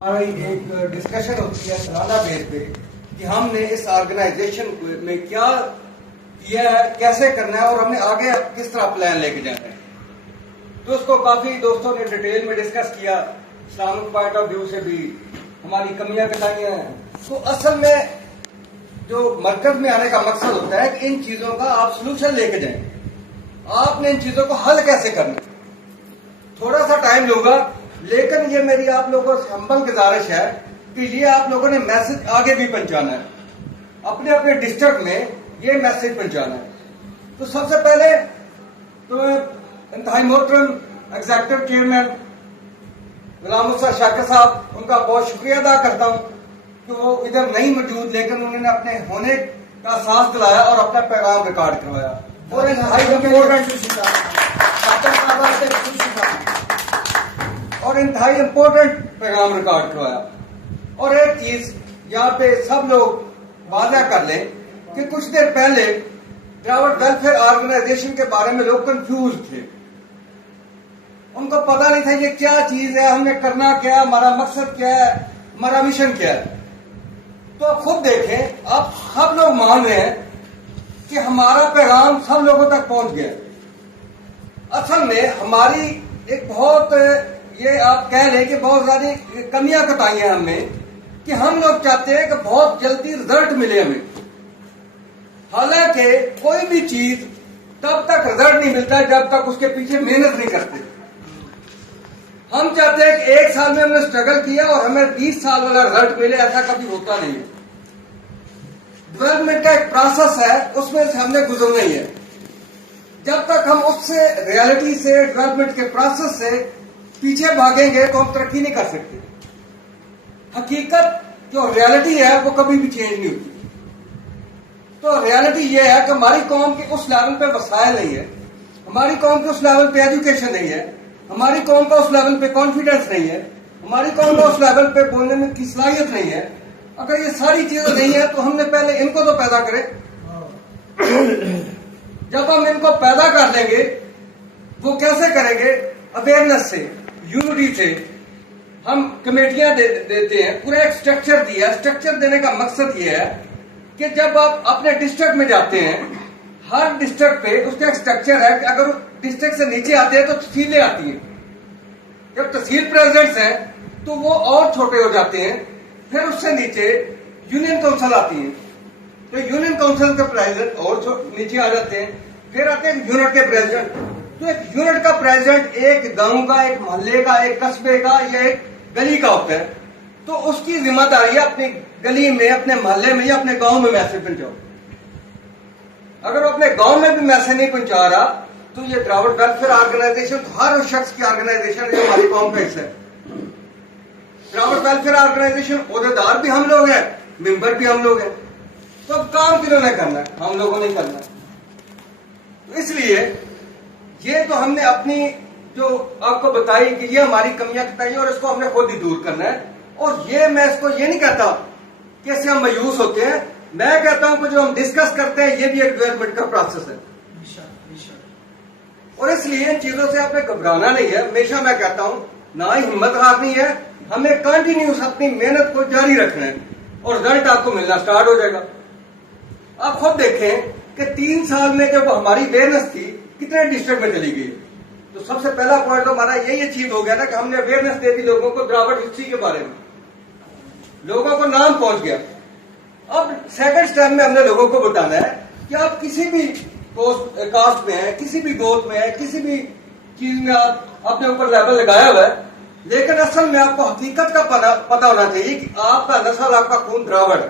हमारी एक डिस्कशन होती है सालाना बेस पे कि हमने इस ऑर्गेनाइजेशन में क्या किया है, कैसे करना है और हमने आगे किस तरह प्लान लेके जाना है। तो उसको काफी दोस्तों ने डिटेल में डिस्कस किया, इस्लामिक पॉइंट ऑफ व्यू से भी हमारी कमियां बताई हैं। तो असल में जो मरकज में आने का मकसद होता है कि इन चीजों का आप सोल्यूशन लेके जाएं, आपने इन चीजों को हल कैसे करना। थोड़ा सा टाइम लूंगा, लेकिन ये मेरी आप लोगों से हम्बल गुजारिश है कि ये आप लोगों ने मैसेज आगे भी पहुंचाना है, अपने अपने डिस्ट्रिक्ट में ये मैसेज पहुंचाना है। तो सबसे पहले तो इंतहाई मोहतरम एग्जीक्यूटिव चेयरमैन गुलाम मुस्तफा शाकिर साहब, उनका बहुत शुक्रिया अदा करता हूं कि वो इधर नहीं मौजूद, लेकिन उन्होंने अपने होने का एहसास दिलाया और अपना पैगाम रिकॉर्ड करवाया। और इंतहाई इंपॉर्टेंट पैगाम रिकॉर्ड करवाया। और एक चीज यहाँ पे सब लोग वादा कर लें कि कुछ देर पहले ड्राइवर वेलफेयर ऑर्गेनाइजेशन के बारे में लोग कंफ्यूज थे, उनको पता नहीं था ये क्या चीज है, हमने करना क्या है, हमारा मकसद क्या है, हमारा मिशन क्या है। तो आप खुद देखें, आप सब लोग मान रहे हैं कि हमारा पैगाम सब लोगों तक पहुंच गया। असल में हमारी एक बहुत, ये आप कह लें कि बहुत सारी कमियां बताई हैं हमने कि हम लोग चाहते हैं कि बहुत जल्दी रिजल्ट मिले हमें। हालांकि कोई भी चीज तब तक रिजल्ट नहीं मिलता जब तक उसके पीछे मेहनत नहीं करते। हम चाहते हैं कि एक साल में हमने स्ट्रगल किया और हमें 20 साल वाला रिजल्ट मिले, ऐसा कभी होता नहीं है। डेवलपमेंट का एक प्रोसेस है, उसमें से हमने गुजरना ही है। जब तक हम उससे, रियलिटी से, डेवलपमेंट के प्रोसेस से पीछे भागेंगे तो हम तरक्की नहीं कर सकते। हकीकत जो रियलिटी है वो कभी भी चेंज नहीं होती। तो रियलिटी ये है कि हमारी कौम के उस लेवल पे वसाइल नहीं है, हमारी कौम के उस लेवल पे एजुकेशन नहीं है, हमारी कौम का उस लेवल पे कॉन्फिडेंस नहीं है, हमारी कौम का उस लेवल पे बोलने में की सलाहियत नहीं है। अगर ये सारी चीजें नहीं है तो हमने पहले इनको तो पैदा करें। जब हम इनको पैदा कर लेंगे, वो कैसे करेंगे? अवेयरनेस से, यूनिटी से। हम कमेटियां देते हैं, पूरा एक स्ट्रक्चर दिया। स्ट्रक्चर देने का मकसद ये है कि जब आप अपने डिस्ट्रिक्ट में जाते हैं, हर डिस्ट्रिक्ट पे उसका एक स्ट्रक्चर है कि अगर डिस्ट्रिक्ट से नीचे आते हैं तो तहसीलें आती हैं। जब तहसील प्रेसिडेंट्स हैं तो वो और छोटे हो जाते हैं, फिर उससे नीचे यूनियन काउंसिल आती है, तो यूनियन काउंसिल के प्रेसिडेंट और नीचे आ जाते हैं, फिर आते हैं यूनिट के प्रेसिडेंट। तो एक यूनिट का प्रेसिडेंट एक गांव का, एक मोहल्ले का, एक कस्बे का या एक गली का होता है। तो उसकी जिम्मेदारी है अपनी गली में, अपने मोहल्ले में या अपने गांव में मैसेज पहुंचाओ। अगर वो अपने गांव में भी मैसेज नहीं पहुंचा रहा तो ये ड्राइवर वेलफेयर ऑर्गेनाइजेशन हर शख्स की ऑर्गेनाइजेशन जो हमारी कौम का हिस्सा है। ड्राइवर वेलफेयर ऑर्गेनाइजेशन ओहदेदार भी हम लोग हैं, मेंबर भी हम लोग हैं। तो अब काम किन्होंने करना है? हम लोगों ने करना है। तो इसलिए ये तो हमने अपनी जो आपको बताई कि ये हमारी कमियां बताई और इसको हमने खुद ही दूर करना है। और ये मैं इसको ये नहीं कहता कि इससे हम मायूस होते हैं, मैं कहता हूं कि जो हम डिस्कस करते हैं ये भी एक डेवलपमेंट का प्रोसेस है। और इसलिए इन चीजों से आपने घबराना नहीं है। हमेशा मैं कहता हूं, ना ही हिम्मत हारनी है, हमें कंटिन्यूस अपनी मेहनत को जारी रखना है और रिजल्ट आपको मिलना स्टार्ट हो जाएगा। आप खुद देखें कि 3 साल में जब हमारी अवेयरनेस थी कितने डिस्ट्रिक्ट में चली गई। तो सबसे पहला पॉइंट तो हमारा यही अचीव हो गया ना कि हमने अवेयरनेस दे दी लोगों को द्राविड़ हिस्ट्री के बारे में, लोगों को नाम पहुंच गया। अब सेकंड स्टेप में हमने लोगों को बताना है कि आप किसी भी कास्ट में है, किसी भी गोत में है, किसी भी चीज में आप अपने ऊपर लेवल लगाया हुआ है, लेकिन असल में आपको हकीकत का पता होना चाहिए कि आपका नस्ल, आपका खून द्राविड़।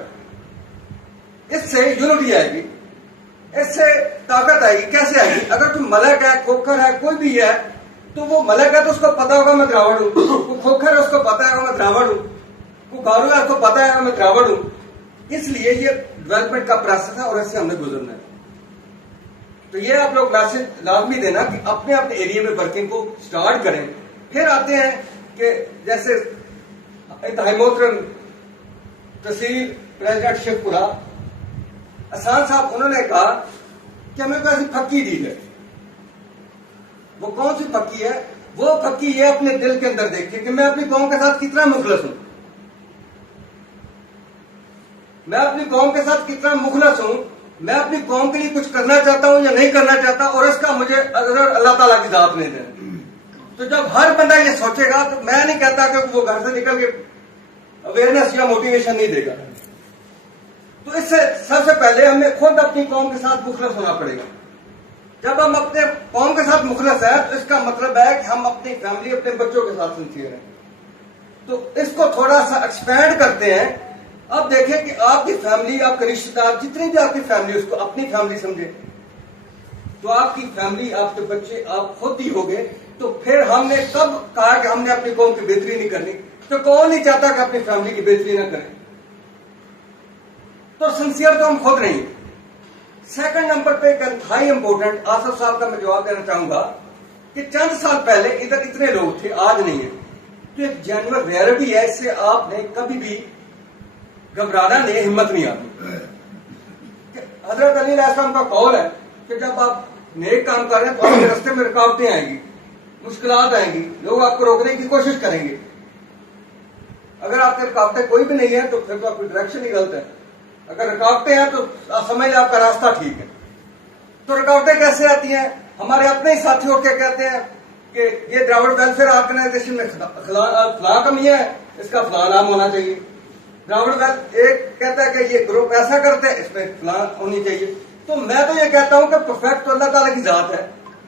इससे यूनिटी आएगी, इससे ताकत आएगी। कैसे आएगी? अगर तुम मलक है, खोखर है, कोई भी है, तो वो मलक है तो उसको पता होगा मैं द्राविड़ हूं, वो खोखर है उसको पता है मैं द्राविड़ हूं, वो गारू है उसको पता है मैं द्राविड़ हूं। इसलिए ये डेवलपमेंट का प्रोसेस है और इससे हमने गुजरना है। तो ये आप लोग मैसेज लाजमी देना कि अपने अपने एरिया में वर्किंग को स्टार्ट करें। फिर आते हैं कि जैसे इंतहाई मोहतरम तहसील प्रेसिडेंट शेखपुरा अहसान साहब, उन्होंने कहा कि हमें कोई ऐसी फक्की दी है। वो कौन सी फक्की है? वो फक्की ये अपने दिल के अंदर देखे कि मैं अपनी कौम के साथ कितना मुखलस हूं। मैं अपनी कौम के साथ कितना मुखलस हूं, मैं अपनी कौम के लिए कुछ करना चाहता हूं या नहीं करना चाहता, और इसका मुझे अल्लाह ताला की दात नहीं देना। तो जब हर बंदा ये सोचेगा, तो मैं नहीं कहता कि वो घर से निकल के अवेयरनेस या मोटिवेशन नहीं देगा। तो इससे सबसे पहले हमें खुद अपनी कौम के साथ मुखलस होना पड़ेगा। जब हम अपने कौम के साथ मुखलस है, तो इसका मतलब है कि हम अपनी फैमिली, अपने बच्चों के साथ सिंसियर हैं। तो इसको थोड़ा सा एक्सपैंड करते हैं। अब देखें कि आपकी फैमिली, आपके रिश्तेदार, जितनी भी आपकी फैमिली, उसको अपनी फैमिली समझे। तो आपकी फैमिली, आपके बच्चे, आप खुद ही होगे। तो फिर हमने कब कहा कि हमने अपनी कौम की बेहतरी नहीं करनी? तो कौन नहीं चाहता कि अपनी फैमिली की बेहतरी ना करें? तो सिंसियर तो हम खुद नहीं। सेकंड नंबर पे एक इंतहाई इंपोर्टेंट, आसफ साहब का मैं जवाब देना चाहूंगा कि चंद साल पहले इधर इतने लोग थे, आज नहीं है। तो एक जेन्युइन रियलिटी है, इससे आपने कभी भी घबराना नहीं, हिम्मत नहीं आती। हजरत अली अलैहिस्सलाम का कौल है कि जब आप नेक काम कर रहे हैं तो आपके रास्ते में रुकावटें आएंगी, मुश्किलात आएंगी, लोग आपको रोकने की कोशिश करेंगे। अगर आपके रुकावटें कोई भी नहीं है तो फिर तो आपकी डायरेक्शन ही गलत है। अगर रुकावटें हैं तो आप समझ लें आपका रास्ता ठीक है। तो रुकावटें कैसे आती हैं? हमारे अपने ही साथी होकर कहते हैं कि ये द्राविड़ वेलफेयर ऑर्गेनाइजेशन में फलां कमियां है, इसका फलां नाम होना चाहिए। द्राविड़ एक कहता है कि ये ग्रुप ऐसा करते हैं, इसमें फलां होनी चाहिए। तो मैं तो ये कहता हूं कि परफेक्ट तो अल्लाह ताला की जात है।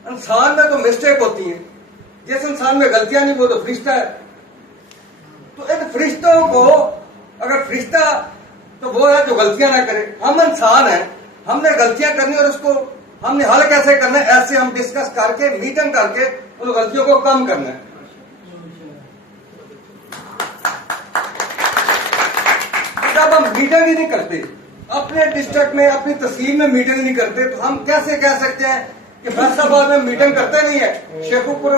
इंसान में तो मिस्टेक होती है। जिस इंसान में गलतियां नहीं, वो तो फरिश्ता है। तो इन फरिश्तों को, अगर फरिश्ता तो वो है जो गलतियां ना करे। हम इंसान हैं, हमने गलतियां करनी, और उसको हमने हल कैसे करना है, ऐसे हम डिस्कस करके, मीटिंग करके उन गलतियों को कम करना है। जब हम मीटिंग ही नहीं करते, अपने डिस्ट्रिक्ट में, अपनी तहसील में मीटिंग नहीं करते, तो हम कैसे कह सकते हैं कि फैसलाबाद में मीटिंग करते नहीं है? शेखुपुर